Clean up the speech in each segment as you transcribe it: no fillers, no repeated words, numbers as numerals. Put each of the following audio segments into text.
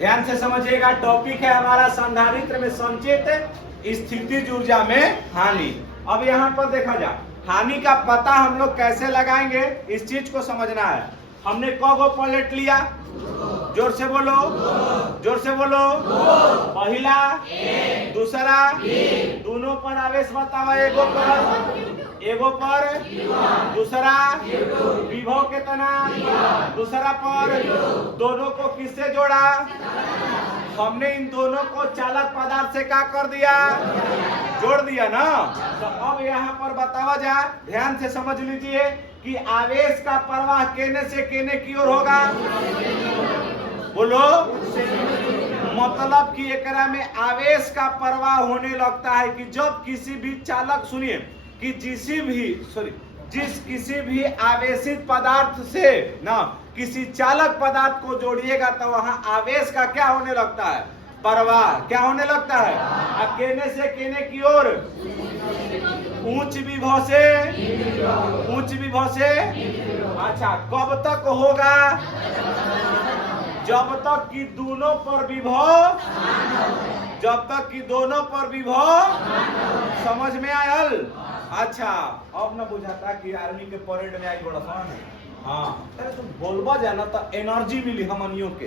ध्यान से समझिएगा। टॉपिक है हमारा संधारित्र में संचित स्थितिज ऊर्जा में हानि। अब यहाँ पर देखा जाए हानि का पता हम लोग कैसे लगाएंगे, इस चीज को समझना है। हमने कौगो प्लेट लिया, जोर से बोलो, जोर से बोलो। पहला, दूसरा, दोनों पर आवेश बतावा। एगो पर दूसरा विभव कितना, दूसरा पर। दोनों को किससे जोड़ा? हमने इन दोनों को चालक पदार्थ से क्या कर दिया? जोड़ दिया ना। तो अब यहाँ पर बतावा जा, ध्यान से समझ लीजिए कि आवेश का प्रवाह केने से केने की ओर होगा। बोलो, मतलब कि एकरा में आवेश का प्रवाह होने लगता है कि जब किसी भी चालक, सुनिए, कि जिस किसी भी आवेशित पदार्थ से ना किसी चालक पदार्थ को जोड़िएगा तो वहां आवेश का क्या होने लगता है? प्रवाह। क्या होने लगता है? केने से केने की ओर, उच्च विभव से उच्च विभव से। अच्छा, कब तक होगा? जब तक कि दोनों पर विभव, जब तक कि दोनों पर विभव। समझ में आयल? अच्छा, अब न बुझाता कि आर्मी के परेड में आई बड़ा सा। हाँ, अरे तुम बोलबा जाना तो एनर्जी मिली हमनियों के।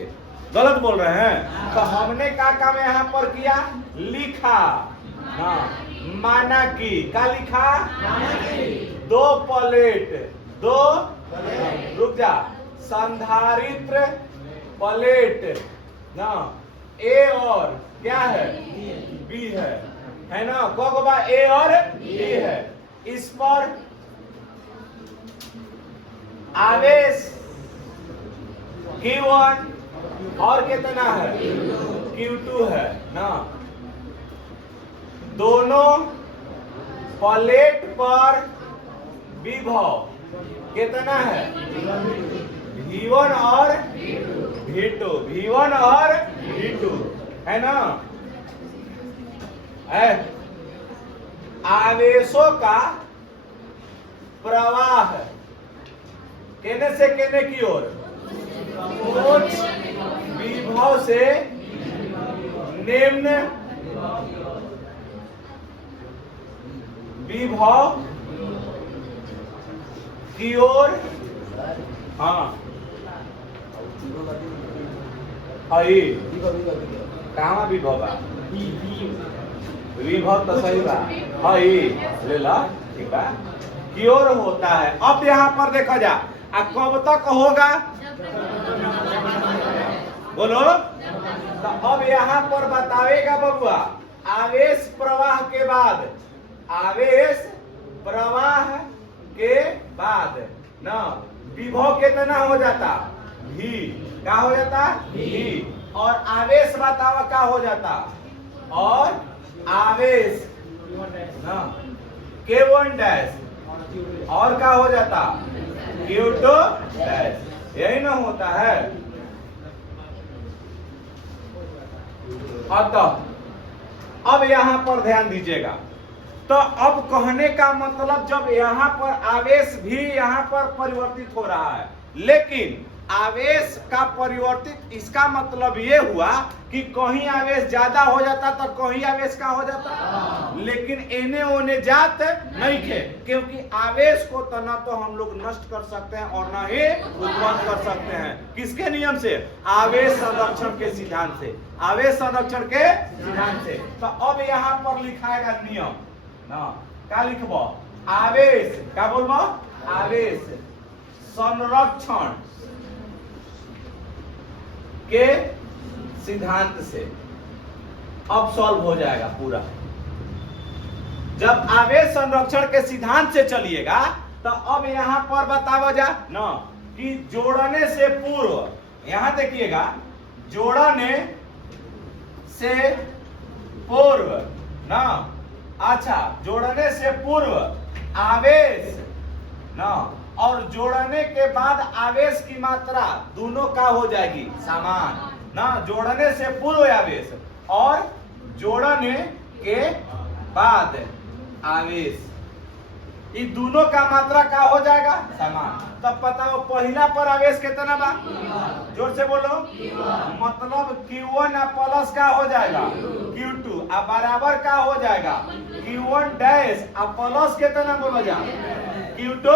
गलत बोल रहे हैं। तो हमने क्या काम यहाँ पर किया? लिखा। हाँ, माना कि क्या लिखा? दो प्लेट, दो, रुक जा, संधारित्र प्लेट ना, ए और क्या है? बी है ना। कोगबा ए और बी है। इस पर आवेश Q1 और कितना है? Q2 है ना। दोनों प्लेट पर विभव कितना है? V1 और V2, V1 और V2 है ना। आवेशों का प्रवाह केने से केने की ओर, उच्च विभव से निम्न विभव की ओर। हाँ, कहाँ विभव बा? विभव तो सही बा, ले ला, ठीक बा, की ओर होता है। अब यहाँ पर देखा जा, कब तक होगा? बोलो। तो अब यहाँ पर बतावेगा बबुआ, आवेश प्रवाह के बाद, आवेश प्रवाह के बाद ना विभव कितना हो जाता? भी। क्या हो जाता? भी। और आवेश बतावा क्या हो जाता? और आवेश ना K1 डैश और क्या हो जाता? Q2 dash. यही ना होता है। अतः अब यहां पर ध्यान दीजिएगा। तो अब कहने का मतलब, जब यहां पर आवेश भी यहां पर परिवर्तित हो रहा है, लेकिन आवेश का परिवर्तित, इसका मतलब ये हुआ कि कहीं आवेश ज्यादा हो जाता तो कहीं आवेश का हो जाता, लेकिन एने ओने जात नहीं थे, क्योंकि आवेश को तो ना तो हम लोग नष्ट कर सकते हैं और ना ही उत्पन्न कर सकते हैं। किसके नियम से? आवेश संरक्षण के सिद्धांत से। आवेश संरक्षण के सिद्धांत से। तो अब यहाँ पर लिखाएगा नियम ना, क्या लिखबो? आवेश, क्या बोलबो? आवेश संरक्षण के सिद्धांत से। अब सॉल्व हो जाएगा पूरा। जब आवेश संरक्षण के सिद्धांत से चलिएगा तो अब यहां पर बतावा जा ना कि जोड़ने से पूर्व, यहां देखिएगा, जोड़ने से पूर्व ना, अच्छा, जोड़ने से पूर्व आवेश ना और जोड़ने के बाद आवेश की मात्रा दोनों का हो जाएगी समान ना। जोड़ने से पूर्व आवेश और जोड़ने के बाद आवेश ये दोनों का मात्रा का हो जाएगा समान। तब बताओ पहला पर आवेश कितना बा? जोर से बोलो। मतलब Q1 प्लस का हो जाएगा Q2 अब बराबर का हो जाएगा Q1 डैश अब प्लस कितना बोलो जा Q2।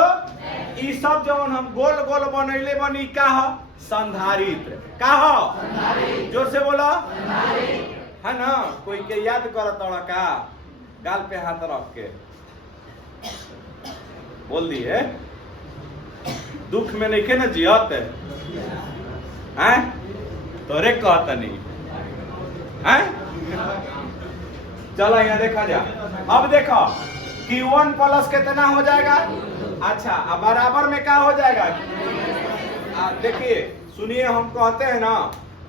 ये सब जो हम गोल गोल बनैले बनी का हो संधारित्र का हो जोर से बोलो है ना। कोई के याद करो तोड़ा का गाल पे हाथ रख के बोल दिए दुख में नहीं के ना जियत है तोरे कहता नहीं है। चलो यहाँ देखा जा। अब देखो Q1 प्लस कितना हो जाएगा? अच्छा अब बराबर में क्या हो जाएगा? देखिए सुनिए हम कहते हैं ना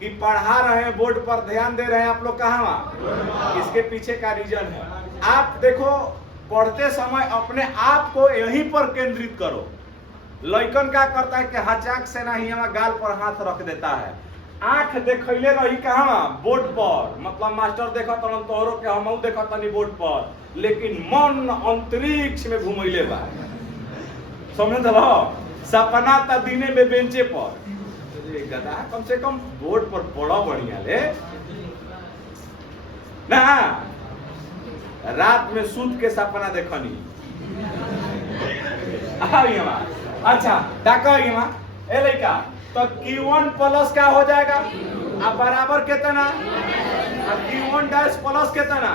कि पढ़ा रहे हैं बोर्ड पर ध्यान दे रहे हैं आप लोग कहाँ? इसके पीछे का रीजन है आप देखो पढ़ते समय अपने आप को यहीं पर केंद्रित करो। लइकन क्या करता है कि हचाक से ना ही हमारा गाल पर हाथ रख देता है। आंख देखले रही कहाँ? बोर्ड पर। मतलब मास्टर देखा तन तोहरो के हमहू देखा तनी बोर्ड पर, लेकिन मन अंतरिक्ष में घुमैले बा। समझ लो सपना त दिने में बेंचे पर गधा कम से कम बोर्ड पर पढ़ो बढ़िया ले ना। रात में सूत के सपना देखनी। अच्छा डाका ए लइका तो Q1 प्लस का हो जाएगा अब बराबर कितना? अब Q1 डैश प्लस कितना?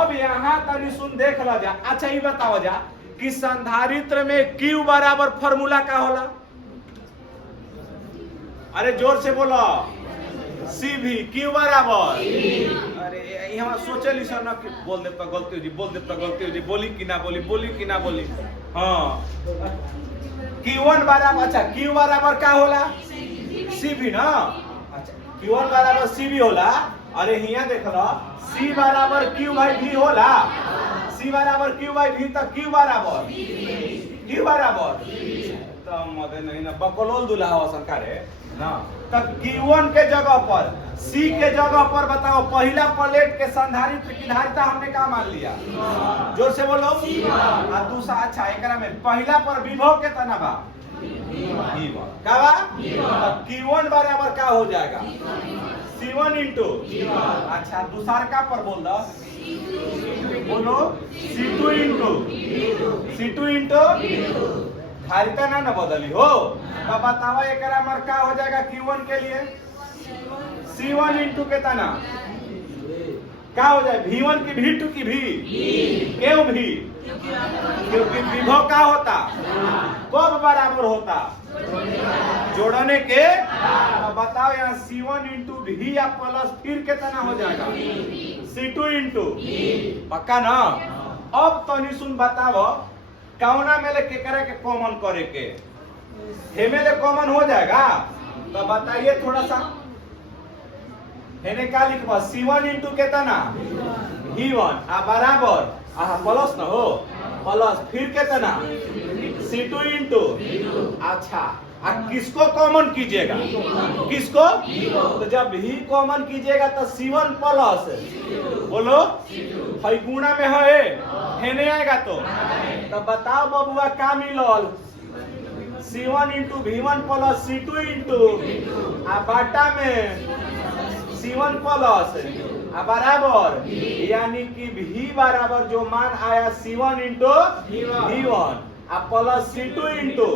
अब यहाँ तनी सुन देख लो जा। अच्छा ये बताओ जा कि संधारित्र में Q बराबर फॉर्मूला का होला? अरे जोर से बोलो CV Q बराबर। अरे यहाँ सोचे ली सर ना कि बोल दे तो गलती हो जी, बोल दे तो गलती हो जी, बोली कि ना बोली, बोली कि ना बोली। हाँ Q1 बराबर अच्छा Q बराबर क्या होला? CV ना। अच्छा Q1 बराबर CV होला। अरे यहाँ देख लो C बराबर Q बाई V होला। C बराबर Q बाई V तो Q बराबर तो मदे नहीं ना बकलोल दुल्हा हो सरकार है ना। तब Q1 के जगह पर C के जगह पर बताओ पहला प्लेट के संधारित्र की धारिता हमने क्या मान लिया? जोर से बोलो। और दूसरा अच्छा एकरा में पहला पर विभव कितना बा? क्या बा? Q1 बराबर क्या हो जाएगा? C1 इंटू अच्छा दूसरा का पर बोल दो बोलो C2 इंटू धारिता ना बदली हो तो बताओ एकरा मर क्या हो जाएगा Q1 के लिए? C1 इंटू कितना क्या हो जाए? V1 की V2 की V क्यों V? क्योंकि विभव क्या होता कब बराबर होता? जोड़ने के। तो बताओ यहाँ C1 इंटू V या प्लस फिर कितना हो जाएगा? C2 इंटू पक्का ना। अब तनी सुन बताओ कौना मेले के करे के कॉमन करे के हेमेले कॉमन हो जाएगा तो बताइए थोड़ा सा। हेने का लिखवा C1 इंटू कितना V1 आ बराबर प्लस ना हो प्लस फिर कितना C2 इंटू अच्छा किसको कॉमन कीजिएगा? किसको? तो जब ही कॉमन कीजिएगा तो C1 प्लस बोलो भाई गुणा में है हेने आएगा तो बताओ बबुआ का मिलल? C1 into V1 plus C2 into आ बाटा में C1 प्लस आ बराबर यानी कि V बराबर जो मान आया C1 इंटू V1 आ प्लस C2 इंटू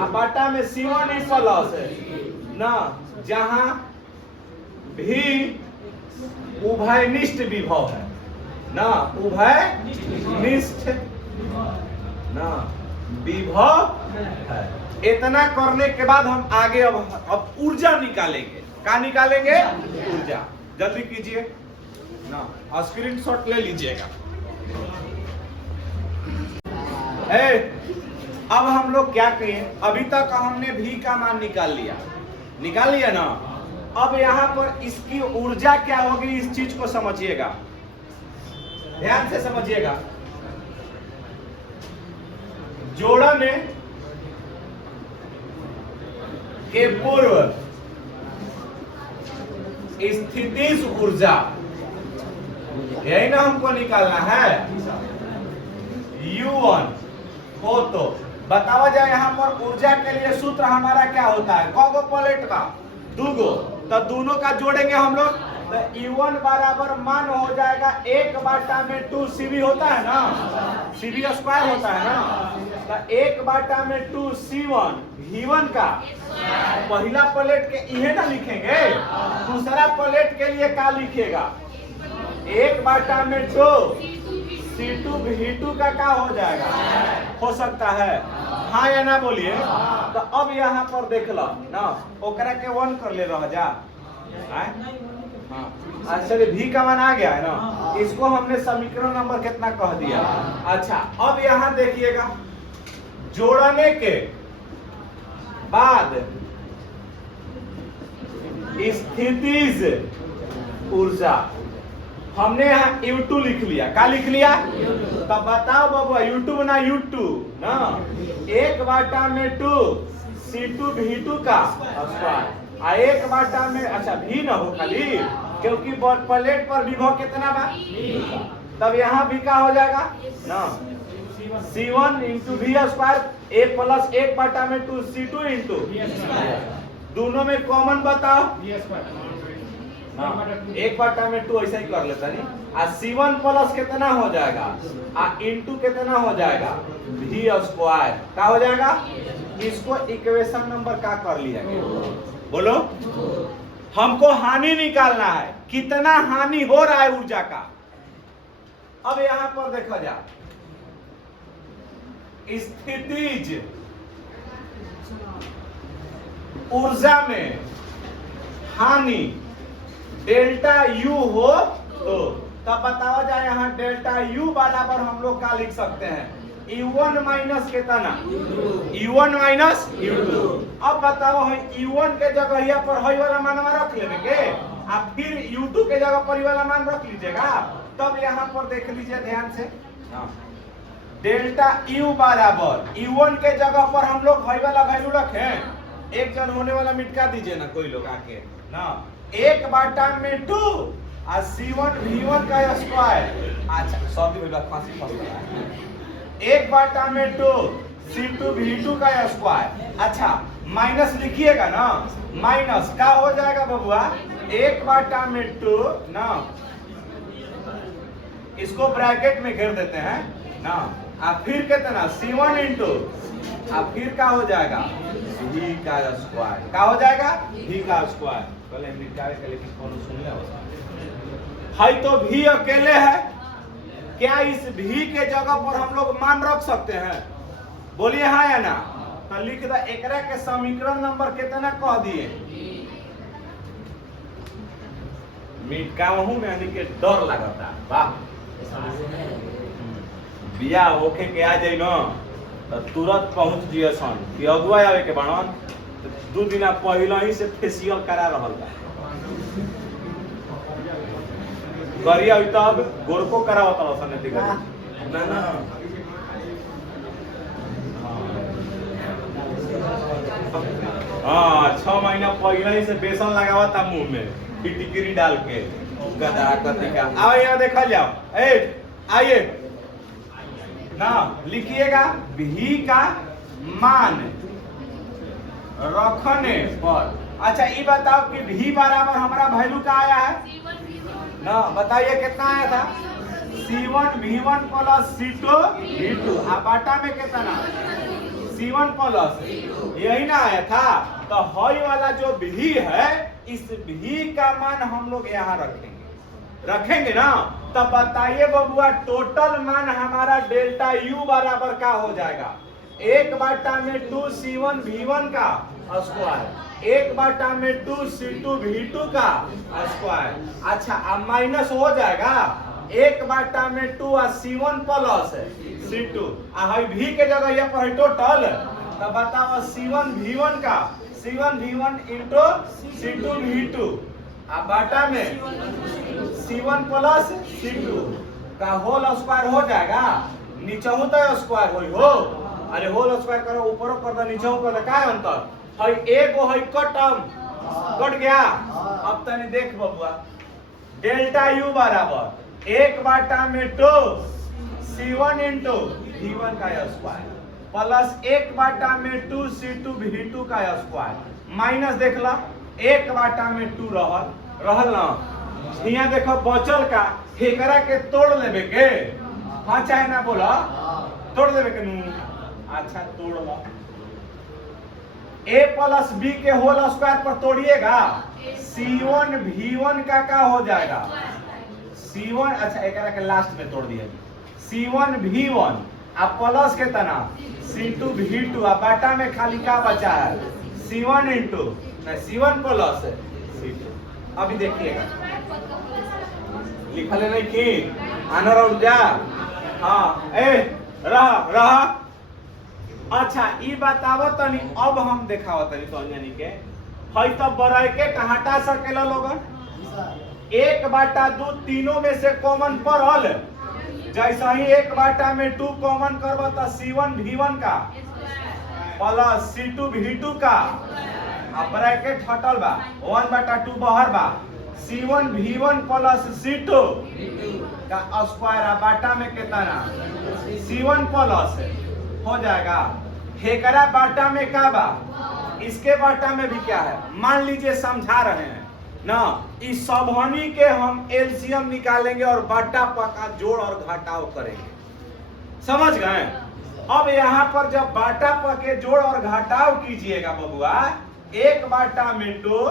आ बाटा में C1 प्लस ना जहां भी उभयनिष्ठ विभव है ना उभयनिष्ठ ना विभव है। इतना करने के बाद हम आगे अब ऊर्जा निकालेंगे। क्या निकालेंगे? ऊर्जा। जल्दी कीजिए ना स्क्रीनशॉट ले लीजिएगा। अब हम लोग क्या किए? अभी तक हमने भी का मान निकाल लिया ना। अब यहाँ पर इसकी ऊर्जा क्या होगी इस चीज को समझिएगा, ध्यान से समझिएगा। जोड़न के पूर्व स्थितिज ऊर्जा यही ना हमको निकालना है U1 हो तो बतावा जाए यहाँ पर ऊर्जा के लिए सूत्र हमारा क्या होता है, कौगो प्लेट का, दूगो, तो दोनों का जोड़ेंगे हम लोग तो E1 बराबर मान हो जाएगा 1/2 CV होता है ना, CV स्क्वायर होता है ना, तो 1/2 C1 V1 का पहला प्लेट के इहे ना लिखेंगे, दूसरा प्लेट के लिए क्या लिखेगा 1/2 C2 V2 का क्या हो जाएगा, हो सकता है, हाँ या ना बोलिए। तो अब यहाँ पर देख लो ना, ओकरा के 1 कर ले रह जा, अच्छा भी का मान आ गया है ना, इसको हमने समीकरण नंबर कितना कह दिया। अच्छा अब यहाँ देखिएगा जोड़ने के बाद स्थितिज ऊर्जा हमने यहाँ U2 लिख लिया, क्या लिख लिया, तब बताओ बाबा U2 ना U2 ना 1/2 C2 V2 का स्क्वायर, 1/में अच्छा भी ना हो खाली, क्योंकि प्लेट पर विभव कितना बा, तब यहाँ भी का हो जाएगा ना C1 into V square A plus 1/2 C2 into, दोनों में कॉमन बताओ 1/2 ऐसा ही कर लेता नहीं, C1 प्लस कितना हो जाएगा इंटू कितना हो जाएगा V स्क्वायर, क्या हो जाएगा, इसको इक्वेशन नंबर क्या कर लिया बोलो, हमको हानि निकालना है, कितना हानि हो रहा है ऊर्जा का। अब यहां पर देखा जा स्थितिज ऊर्जा में हानि डेल्टा U हो तो तब बताओ जाए यहाँ डेल्टा U बराबर हम लोग क्या लिख सकते हैं U1 माइनस कितना U1 माइनस U2। अब बताओ है U1 के जगह यहाँ पर हई वाला मान रख लेने के, अब फिर U2 के जगह पर वाला मान रख लीजिएगा, तब यहाँ पर देख लीजिए ध्यान से डेल्टा U बराबर U1 के जगह पर हम लोग हई वाला वैल्यू रखें, एक जन होने वाला मिटका दीजिए ना कोई लोग आके ना 1/2 और C1 V1 का स्क्वायर, अच्छा सॉरी बेटा फांसी फंस गया, 1/2 C2 V2 का स्क्वायर, अच्छा माइनस लिखिएगा ना, माइनस क्या हो जाएगा बबुआ 1/2 ना, इसको ब्रैकेट में घेर देते हैं ना, अब फिर कितना C1 इंटू, अब फिर क्या हो जाएगा V का स्क्वायर, क्या हो जाएगा V का स्क्वायर, पहले निकाले के लिए कौन सुन ले है तो V अकेले है, क्या इस V के जगह पर हम लोग मान रख सकते हैं, बोलिए हाँ या ना, तो लिख दो एकरा के समीकरण नंबर कितना कह दिए, मिटकावहू में यानी के डर लगता, वाह बिया होके के आ जाई न तो तुरंत पहुंच जिए सन कि अगुआ आवे के बनन, तो 2 दिन पहले ही से फेशियल करा रहल बा, करिया हुई तब गोरको करावत सन नहीं करी ना ना, हाँ 6 महीना पहले ही से बेसन लगावत था मुंह में टिकरी डाल के गधा कति का। आओ यहाँ देखा जाओ, आइए ना लिखिएगा V का मान रखने पर, अच्छा ये बताओ कि V बराबर हमारा वैल्यू का आया है ना, बताइए कितना आया था C1 V1 plus C2 V2, बाटा में कितना C1 प्लस यही ना आया था, तो हई वाला जो V है इस V का मान हम लोग यहाँ रखेंगे ना, तब बताइए बबुआ टोटल मान हमारा डेल्टा U बराबर क्या हो जाएगा 1/2 C1 V1 का स्क्वायर, 1/2 C2 V2 का स्क्वायर, अच्छा अब माइनस हो जाएगा 1/2 C1 प्लस C2 V के जगह यहाँ पर टोटल, तब बताओ C1 V1 का C1 V1 into C2 V2 बाटा में C1 प्लस C2 का होल स्क्वायर हो जाएगा, नीचे तो स्क्वायर हो, अरे होल स्क्वायर करो ऊपर कर दो नीचे कर दो, क्या अंतर है एगो है कट गया। अब तनी देख बबुआ डेल्टा U बराबर 1/2 C1 इंटू V1 का स्क्वायर, प्लस 1/2 C2V2 का स्क्वायर माइनस देख ला 1/2 रहल ना यहाँ देखो बचल का एकरा के तोड़ लेबे के हाँ चाहे ना बोला तोड़ देबे के नू अच्छा तोड़ ला a प्लस b के होल स्क्वायर पर तोड़िएगा C1V1 का हो जाएगा C1 अच्छा एकरा के लास्ट में तोड़ दिया C1V1 अब प्लस के तना C2V2 अब बाटा में खाली का बचा है C1 into C1 plus C2 अभी देखिएगा लिखल है नहीं कि आना रुक जा हाँ ए रहा अच्छा ई बतावो तनी अब हम देखावो तनी तो यानी के हई तो ब्रैकेट हटा सकेला लोगन 1/2 तीनों में से कॉमन पड़ल जैसा ही 1/2 कॉमन करब तो C1V1 का प्लस C2V2 का अब ब्रैकेट हटल बा 1/2 बाहर बा C1V1 प्लस C2 का स्क्वायर बाटा में कितना C1 प्लस हो जाएगा हेकरा बाटा में क्या बा इसके बाटा में भी क्या है मान लीजिए समझा रहे हैं ना इस सबहनी के हम एलसीएम निकालेंगे और बाटा पका जोड़ और घटाव करेंगे समझ गए अब यहाँ पर जब बाटा पके जोड़ और घटाव कीजिएगा बबुआ 1/2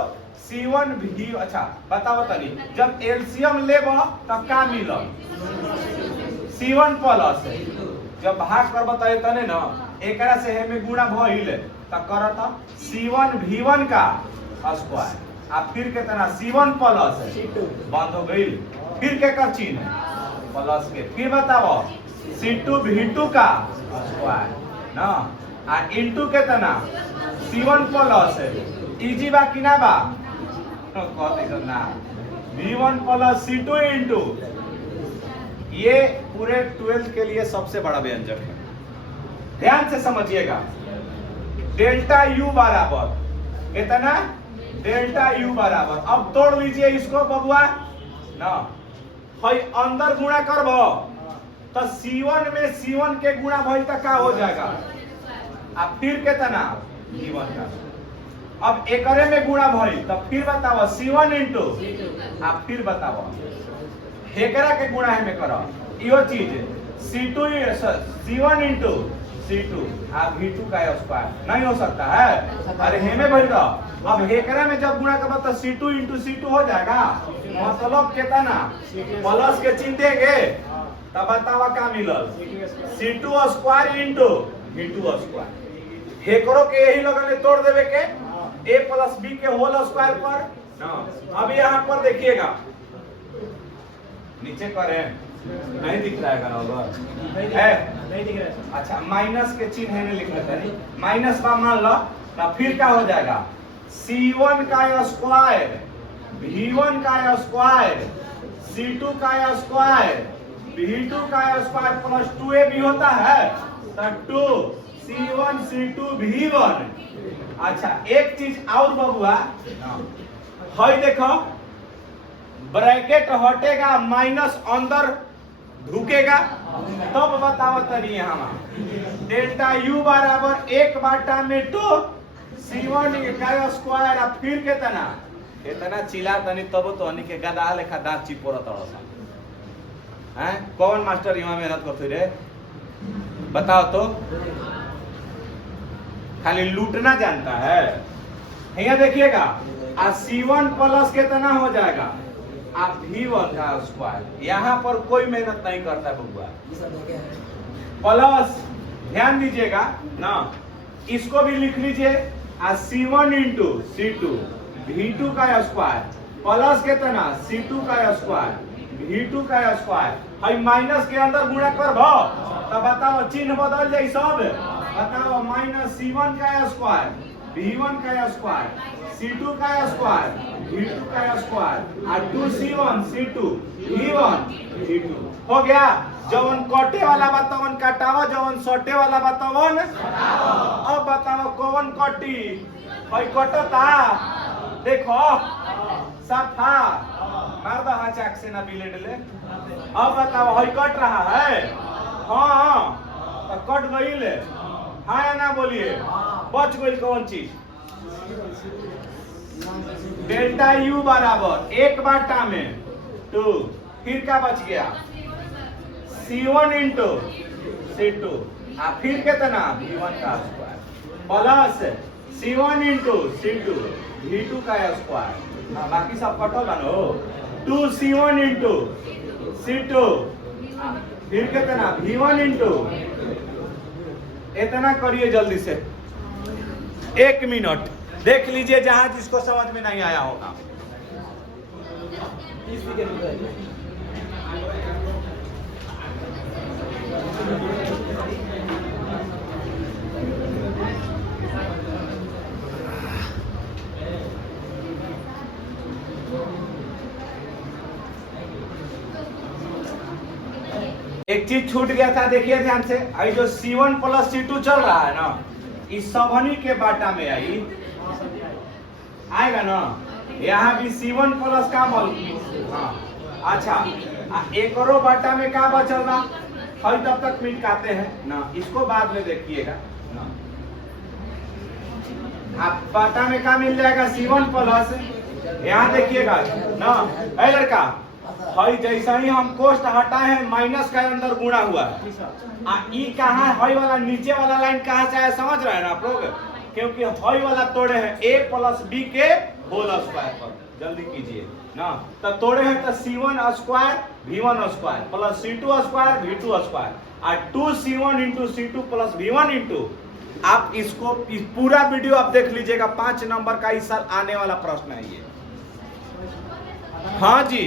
C1V अच्छा बताओ तनी जब एलसीएम लेब तब का मिलल C1 प्लस जब भाग करब तने न एकरा से में गुणा भइल त करत C1V1 का स्क्वायर आ फिर कितना C1 प्लस बंद हो गई फिर के कर चिन्ह प्लस के फिर बताओ C2V2 का स्क्वायर ना आ इनटू कितना C1 प्लस इजी बा कि ना बा ना V1 प्लस C2 इंटू ये पूरे 12th के लिए सबसे बड़ा व्यंजक है ध्यान से समझिएगा डेल्टा U बराबर कितना डेल्टा U बराबर अब तोड़ लीजिए इसको बबुआ ना भाई अंदर गुणा करब तो C1 में C1 के गुणा भइल त का हो जाएगा अब फिर कितना V1 का अब एकरे में गुणा भइल तब फिर बताओ C1 इंटू अब फिर बताओ हेकरा के गुणा है में करो इहो चीज C1 इंटू C2 आप V2 का स्क्वायर नहीं हो सकता है अरे हेमे भइल रहा अब हेकरा में जब गुणा करब तो C2 इंटू C2 हो जाएगा मतलब कितना प्लस के चिन्ह देंगे तब बताओ का मिलल C2 square into V2 square हेकरो के यही लगन तोड़ देवे के a प्लस b के होल स्क्वायर पर ना अब यहाँ पर देखिएगा नीचे करें नहीं दिख रहा है नहीं दिख रहा है अच्छा माइनस के चिन्ह है लिख लेते हैं माइनस का मान लो ना फिर क्या हो जाएगा C1 का स्क्वायर V1 का स्क्वायर C2 का स्क्वायर V2 का स्क्वायर प्लस 2ab होता है तो 2 C1 C2 V1 अच्छा एक चीज और बबुआ हई देखो ब्रैकेट हटेगा माइनस अंदर ढुकेगा तब बताओ तनी यहाँ डेल्टा U बराबर 1/2 C1 का स्क्वायर अब फिर कितना चिल्ला तनी तब तो हनी के गदा लेखा दांत चिपोरा तड़सा हैं कौन मास्टर यहाँ मेहनत करते रे बताओ तो खाली लूटना जानता है यहाँ देखिएगा C1 प्लस कितना हो जाएगा आप V1 का स्क्वायर यहाँ पर कोई मेहनत नहीं करता बबुआ प्लस ध्यान दीजिएगा ना इसको भी लिख लीजिए C1 इंटू C2 V2 का स्क्वायर प्लस कितना C2 का स्क्वायर V2 का स्क्वायर हई माइनस के अंदर गुणा करब तब बताओ चिन्ह बदल जाए सब बताओ माइनस C1 का स्क्वायर V1 का स्क्वायर C2 का स्क्वायर V2 का स्क्वायर और 2C1 C2 V1 V2 हो गया जवन कटे वाला बतावन काटावा जवन सटे वाला बतावन अब बताओ कौन कटी हई कटता देखो सफा मार दो हाथ चाक से ना ब्लेड ले अब बताओ हई कट रहा है हाँ तो कट गई ले हाँ या ना बोलिए। बच गई कौन चीज? डेल्टा यू बराबर एक बाटा में 2, फिर क्या बच गया? C1 इंटू C2, फिर कितना? V1 का square plus C1 into C2 V2 का स्क्वायर। बाकी सब कटल ना हो। 2C1 इंटू C2 फिर कितना? V1 into. इतना करिए जल्दी से, 1 मिनट देख लीजिए जहां जिसको समझ में नहीं आया होगा। एक चीज छूट गया था, देखिए ध्यान से। आई जो C1 प्लस C2 चल रहा है ना, इस सबनी के बाटा में आएगा ना। यहाँ भी C1 प्लस का मल। हाँ अच्छा, एक और बाटा में क्या बचल ना, हई तब तक मिट काते हैं ना, इसको बाद में देखिएगा ना। आप बाटा में क्या मिल जाएगा? C1 plus. यहाँ देखिएगा ना, ऐ लड़का, हई जैसा ही हम कोष्ट हटाए हैं माइनस का अंदर गुणा हुआ है। ई कहाँ, हई वाला नीचे वाला लाइन कहाँ से आया समझ रहे हैं ना आप लोग? क्योंकि हई वाला तोड़े हैं a प्लस b के होल स्क्वायर पर। जल्दी कीजिए ना, तब तोड़े हैं तो C1 square V1 square plus C2 square V2 square और 2C1 into C2 plus V1 into. आप इसको पूरा वीडियो आप देख लीजिएगा, 5 नंबर का इस साल आने वाला प्रश्न है ये। हाँ जी।